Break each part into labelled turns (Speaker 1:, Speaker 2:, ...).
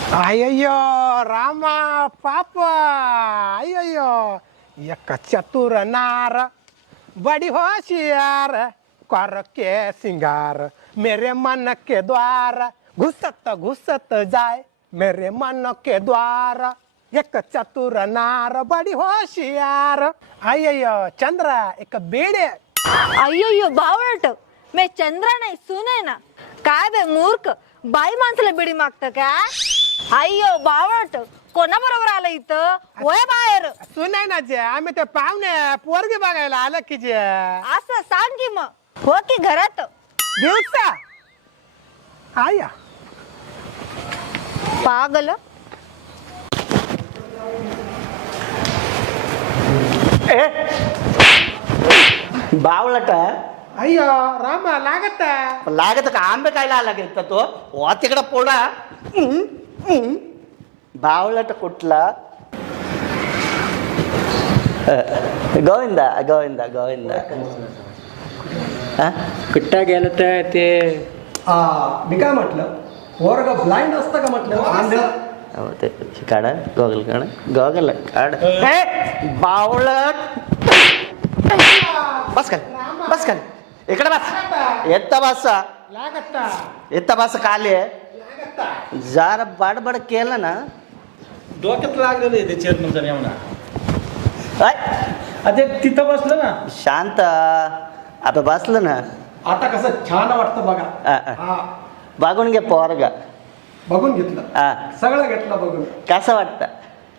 Speaker 1: अय्यो रामा पापा अय्यो एक चतुर नार बड़ी होशियार कर के सिंगार मेरे मन के द्वार घुसत घुसत जाए मेरे मन के द्वार एक चतुर नार बड़ी होशियार अय्यो चंद्रा एक बेड़े
Speaker 2: अय्यो बावळट मी चंद्र नाही सून आहे ना काय बे मूर्ख बाई माणसाला बिडी मागतं का अय्यो बावळट कोणाबरोबर आलं इथं वय बाहेर
Speaker 1: सुनाय ना जे आम्ही ते पाहुणे पोरगी बघायला आलं की जे
Speaker 2: असं सांग की मग हो की घरात
Speaker 1: दिवसा आया
Speaker 2: पागल
Speaker 3: बावळट
Speaker 1: अय्यो रामा लागत
Speaker 3: लागत का आंबे खायला लागेल का तो वा तिकडं पोडा बावळट कुठला गोविंदा गोविंदा गोविंदा हा?
Speaker 4: कुठं गेलं तर ते
Speaker 5: मी काय म्हटलं वर्ग ब्लाइंड असतं का म्हटलं
Speaker 3: हो, ते काढा गॉगल काढा गॉगल काढ बावळट बस खाली बस खाली इकडे बस येता बसा
Speaker 1: लागत
Speaker 3: येता बस खाली जरा बडबड केलं ना
Speaker 4: डोक्यात लागलेलं आहे ते चेअरमनचा नेमना
Speaker 3: ऐ,
Speaker 4: ते तिथं बसलं ना
Speaker 3: शांत आता बसलं ना
Speaker 5: आता कसं छान वाटतं बघा हा,
Speaker 3: बघून घे पोरगा
Speaker 5: बघून घेतलं
Speaker 3: हा
Speaker 5: सगळं घेतलं बघून
Speaker 3: कसं वाटतं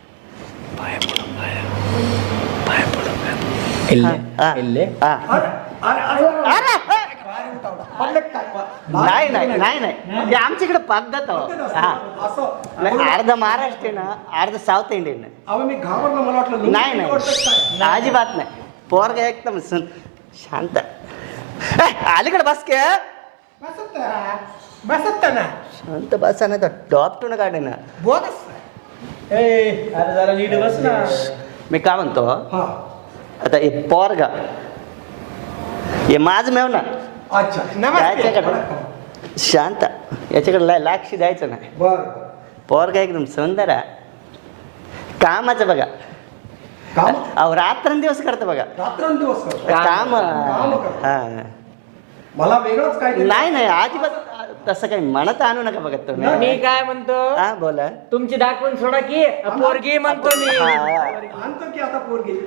Speaker 3: हा,
Speaker 4: इल्ले
Speaker 3: हा.
Speaker 5: अरे अरे अरे
Speaker 3: अरे,
Speaker 5: पडलं काय?
Speaker 3: नाही नाही नाही नाही आमच्याकडे पद्धत हो. हा
Speaker 5: असं
Speaker 3: नाही, अर्ध महाराष्ट्र ना अर्ध साऊथ इंडियन आहे.
Speaker 5: अहो मी घाबरलो मला वाटलं लुंगी
Speaker 3: नाही
Speaker 5: निवडतात
Speaker 3: नाही अजिबात नाही पोरगा एकदम शांत अलीकडे बस के
Speaker 1: बसत बसत ना
Speaker 3: शांत बसा नाही तर टॉप टू न काढे ना
Speaker 1: बोगस
Speaker 4: अरे जरा नीट बस ना
Speaker 3: मी काय म्हणतो
Speaker 5: हा
Speaker 3: आता हे पोरगा हे माझ मेव ना
Speaker 5: अच्छा
Speaker 1: नमस्ते
Speaker 3: याच्याकडे शांत याच्याकडे लक्ष द्यायचं नाही
Speaker 5: बर
Speaker 3: पोरगा एकदम सुंदर आहे कामाचं बघा
Speaker 5: काम
Speaker 3: अहो रात्रंदिवस करतो बघा
Speaker 5: रात्रंदिवस करतो
Speaker 3: काम
Speaker 5: करतो.
Speaker 3: हा
Speaker 5: मला वेगळंच काय
Speaker 3: नाही नाही अजिबात तसं काही म्हणत आणू नका बघा तुम्ही
Speaker 4: मी काय म्हणतो
Speaker 3: हा बोला
Speaker 4: तुमची दाखवून सोडा की पोरगी म्हणतो मी
Speaker 3: हा.
Speaker 5: आणतो की आता पोरगी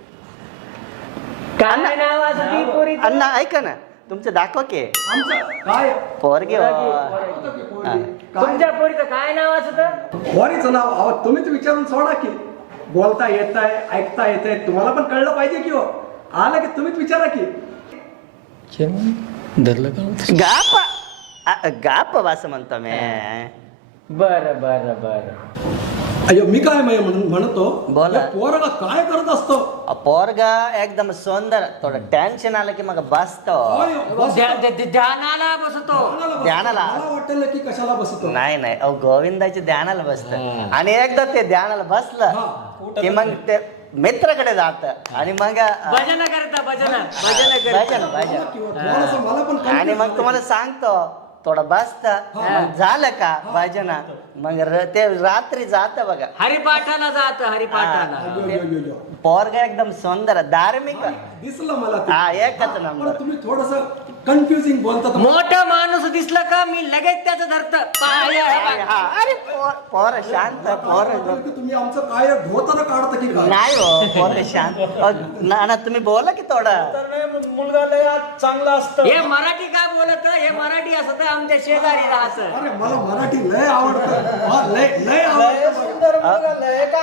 Speaker 4: काय नाव असं ती पोरी
Speaker 3: अण्णा ऐका ना तुमचं दाखवा की
Speaker 5: आमचं काय
Speaker 3: पोरगे हो.
Speaker 5: आणतो की पोरगी. काय
Speaker 4: तुमच्या पोरीचं काय नाव असत
Speaker 5: पोरीचं नाव अहो तुम्हीच विचारून सोडा की बोलता येत आहे ऐकता येत आहे तुम्हाला पण कळलं पाहिजे की हो आलं की तुम्हीच विचारा की
Speaker 4: धरलं का
Speaker 3: गाप असं म्हणतो मी
Speaker 4: बर बर बर
Speaker 5: अयो मी काय म्हणतो
Speaker 3: बोला.
Speaker 5: हे पोरगा काय करत असतो
Speaker 3: पोरगा एकदम सुंदर थोडं टेन्शन आलं की मग बसतो
Speaker 5: अय, बसतो.
Speaker 4: ध्यानाला बसतो
Speaker 3: ध्यानाला.
Speaker 5: मला वाटलं की कशाला बसतो
Speaker 3: नाही नाही अहो गोविंदाचे ध्यानाला बसत आणि एकदा ते ध्यानाला बसलं की मग ते मित्राकडे जात आणि मग
Speaker 4: भजन करता भजन भजन
Speaker 3: भजन
Speaker 5: मला
Speaker 3: भजन
Speaker 5: किंवा थोडंसं मला पण
Speaker 3: आणि मग तुम्हाला सांगतो थोडं बसत मग झालं का भजना मग ते रात्री जात बघा
Speaker 4: हरिपाठाला जात हरिपाठाला
Speaker 5: अयो.
Speaker 3: पोरगा एकदम सुंदर धार्मिक
Speaker 5: दिसलं मला ते.
Speaker 3: हा एकच
Speaker 5: पण
Speaker 3: नंबर
Speaker 5: तुम्ही थोडस कन्फ्युजिंग बोलतात
Speaker 4: मोठा माणूस दिसला का मी लगेच त्याचं धरत
Speaker 3: अरे पोर शांत पोर
Speaker 5: की तुम्ही आमचं काय धोतर काढता की काय
Speaker 3: नाही हो पोर शांत ना तुम्ही बोला की थोडं
Speaker 4: मुलगा लय चांगला असतं हे मराठी काय बोलत हे मराठी असत आमच्या शेजारी राहत
Speaker 5: अरे मला मराठी लय आवडतं हा, लय लय आवडतं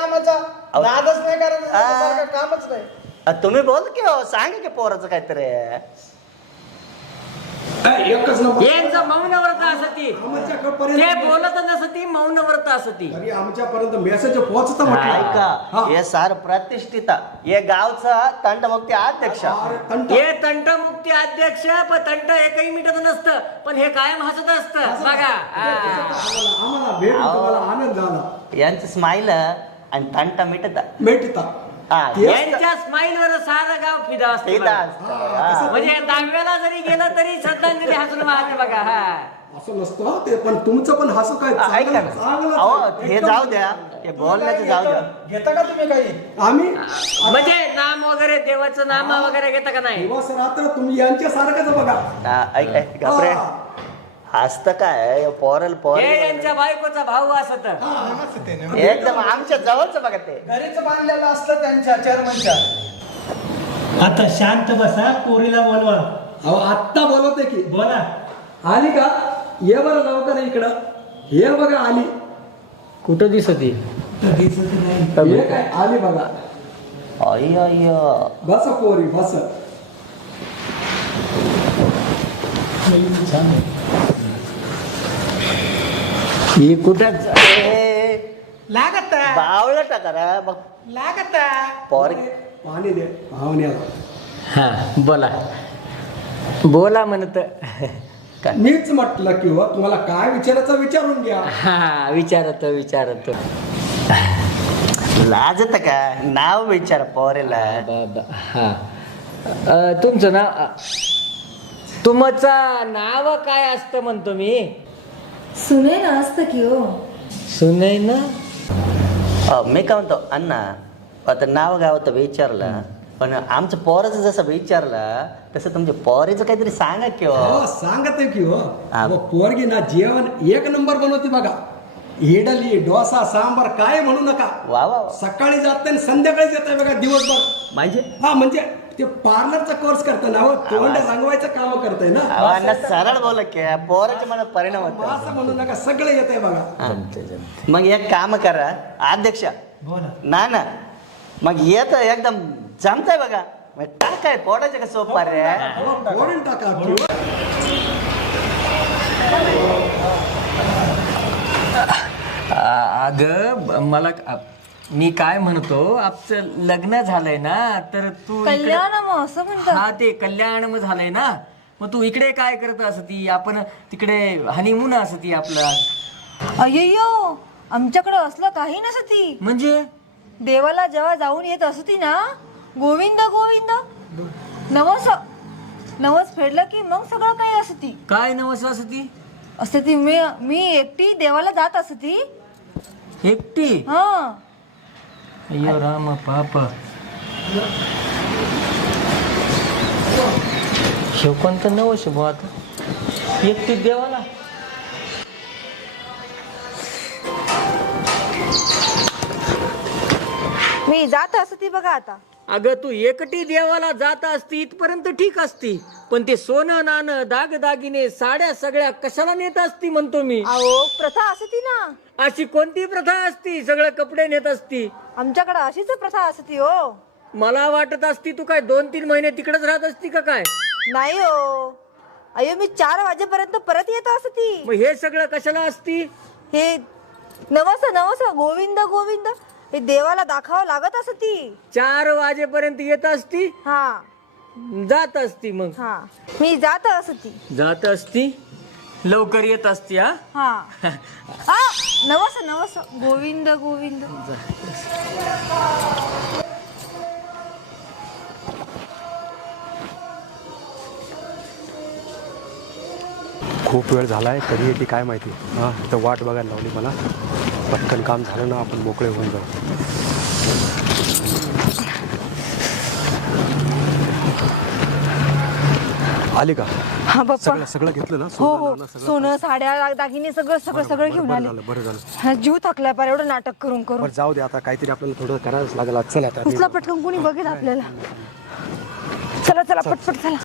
Speaker 3: तुम्ही बोल की हो सांगा की पोराचं काहीतरी
Speaker 5: एकच नंबर
Speaker 4: यांचं मौन व्रत असती
Speaker 5: आमच्यापर्यंत
Speaker 4: ते बोलत नसती मौन व्रत असती
Speaker 5: तरी आमच्यापर्यंत मेसेज पोहोचत म्हटलं
Speaker 3: ऐका
Speaker 5: हा.
Speaker 3: हे सार प्रतिष्ठित हे गावचा तंटमुक्ती अध्यक्ष
Speaker 5: अरे, तंट.
Speaker 4: हे तंटमुक्ती अध्यक्ष पण तंट एकही मिटत नसतं पण हे कायम हसत असतं बघा
Speaker 5: आम्हाला भेटून तुम्हाला आनंद झाला
Speaker 3: यांचं स्माईल आणि तंट मिटत
Speaker 5: भेटता
Speaker 3: हा
Speaker 5: तेच
Speaker 4: यांच्या स्माईल वर सारं गाव फिदा असतं
Speaker 3: इथं
Speaker 4: बघा.
Speaker 3: असतं. हा.
Speaker 4: म्हणजे दहाव्याला जरी गेलं तरी श्रद्धांजली हसून वाहते बघा हा
Speaker 5: असं नसतं हं ते, पण तुमचं पण हसू काय
Speaker 3: ऐका
Speaker 5: चांगलं-
Speaker 3: ना
Speaker 5: चांगलं
Speaker 3: अहो
Speaker 5: आहे.
Speaker 3: हे
Speaker 5: एकदम-
Speaker 3: जाऊ द्या, हे बोलण्याचं जाऊ द्या.
Speaker 1: घेता का तुम्ही काही
Speaker 5: आम्ही
Speaker 4: म्हणजे नाम वगैरे देवाचं नाम वगैरे घेता का नाही?
Speaker 5: दिवस रात्र तुम्ही यांच्यासारखंच बघा.
Speaker 3: ऐक घाबरे
Speaker 5: हा.
Speaker 3: हसतं काय पोरल पोर
Speaker 4: हे यांच्या बायकोचा भाऊ असत.
Speaker 3: एकदम आमच्या जवळच बघा ते.
Speaker 1: घरीच बांधलेलं असतं त्यांच्या चेअरमनच्या.
Speaker 6: आता शांत बसा, पोरीला बोलवा.
Speaker 5: अहो आत्ता बोलवते की
Speaker 6: बोला.
Speaker 5: आली का? ये बरं लवकर इकडं. ये बघा आली.
Speaker 4: कुठं दिसत
Speaker 5: ये काय आली बघा.
Speaker 3: अय्य
Speaker 5: बस पोरी बस.
Speaker 4: ही कुठं
Speaker 1: लागत
Speaker 3: बावळा टाका मग
Speaker 1: लागत
Speaker 3: पोर
Speaker 5: पाणी दे पाहुण्याला.
Speaker 4: हा बोला बोला म्हणत.
Speaker 5: मीच म्हटलं की हो तुम्हाला काय विचारायचं विचारून घ्या.
Speaker 4: हा विचारतो.
Speaker 3: लाजत का नाव विचार पोरेला.
Speaker 4: हा तुमचं नाव काय असतं म्हणतो मी?
Speaker 2: सुने ना असतं की हो.
Speaker 4: सुनय ना.
Speaker 3: मी काय म्हणतो अण्णा आता नाव गाव तर विचारलं पण आमचं पोराचं जसं विचारलं तसं तुमच्या पोरीचं काहीतरी सांगा की हो.
Speaker 5: हो सांगते की हो
Speaker 3: हा.
Speaker 5: अहो, पोरगी ना जेवण एक नंबर बनवते बघा. इडली डोसा सांबार काय म्हणू नका.
Speaker 3: वा वा वा.
Speaker 5: सकाळी जाते आणि संध्याकाळीच येते बघा दिवसभर.
Speaker 3: म्हणजे
Speaker 5: हा म्हणजे ते पार्लरचा कोर्स करतं ना हो तोंड रंगवायचं काम करतंय ना.
Speaker 3: अहो, अण्णा सरळ बोल की पोराच्या मनात परिणाम
Speaker 5: असं
Speaker 3: होतो.
Speaker 5: म्हणू नका सगळं येतंय बघा.
Speaker 3: हा. मग एक काम करा अध्यक्ष
Speaker 6: बोला.
Speaker 3: ना मग येत एकदम जमतंय बघा मग टाकाय पोटाचे का सोपा रे.
Speaker 5: अहो, फोडून टाका की हो.
Speaker 4: अग मला मी काय म्हणतो आमचं लग्न झालंय ना तर तू इकडे-
Speaker 2: कल्याण मग असं म्हणतात.
Speaker 4: हा ते कल्याण मग झालंय ना मग तू इकडे काय करत असती? आपण तिकडे हनीमून असती आपला.
Speaker 2: अय्यो आमच्याकडे असलं काही नसती.
Speaker 4: म्हणजे
Speaker 2: देवाला जेव्हा जाऊन येत असती ना गोविंद गोविंद नवस फेडलं की मग सगळं काही असती.
Speaker 4: काय नवस असती?
Speaker 2: असती मी एकटी देवाला जात असती.
Speaker 4: एकटी?
Speaker 2: हा
Speaker 4: अय्यो राम पाप. हे कोणतं नवस आहे बुवा आता? एकटी देवाला?
Speaker 2: मी जात असती बघा आता.
Speaker 4: अगं तू एकटी देवाला जात असती इथपर्यंत ठीक असती पण ते सोनं नाणं दागदागिने साड्या सगळ्या कशाला नेत असती म्हणतो मी.
Speaker 2: अहो प्रथा असती ना.
Speaker 4: अशी कोणती प्रथा असती सगळे कपडे नेत असती?
Speaker 2: आमच्याकडे अशीच प्रथा असती हो.
Speaker 4: मला वाटत असती तू काय 2-3 महिने तिकडेच राहत असती का काय?
Speaker 2: नाही हो अय्यो मी 4 वाजेपर्यंत परत येत असती.
Speaker 4: मग हे सगळं कशाला असती?
Speaker 2: हे नवस गोविंद गोविंद हे देवाला दाखवावं लागत असती.
Speaker 4: 4 वाजेपर्यंत येत असती
Speaker 2: हा
Speaker 4: जात असती मग
Speaker 2: हा मी जात असती.
Speaker 4: जात असती लवकर येत असती. हा
Speaker 2: हा हा नवस गोविंद गोविंद.
Speaker 7: खूप वेळ झाला आहे कधी येते काय माहिती. हां तर वाट बघायला लावली मला. पटकन काम झालं ना आपण मोकळे होऊन जाऊ. आली का?
Speaker 2: हा बाप्पा.
Speaker 7: सगळं घेतलं ना?
Speaker 2: हो
Speaker 7: सोनं,
Speaker 2: हो
Speaker 7: नाणं सगळं?
Speaker 2: सोनं साड्या दागिने सगळं घेऊन आले.
Speaker 7: बरं झालं.
Speaker 2: हा, जीव थकलाय पार एवढं नाटक करून करून.
Speaker 7: बरं जाऊ दे आता काहीतरी आपल्याला थोडं करायलाच लागेल. चल आता
Speaker 2: उचला पटकन कोणी बघेल आपल्याला. चला पटपट चला.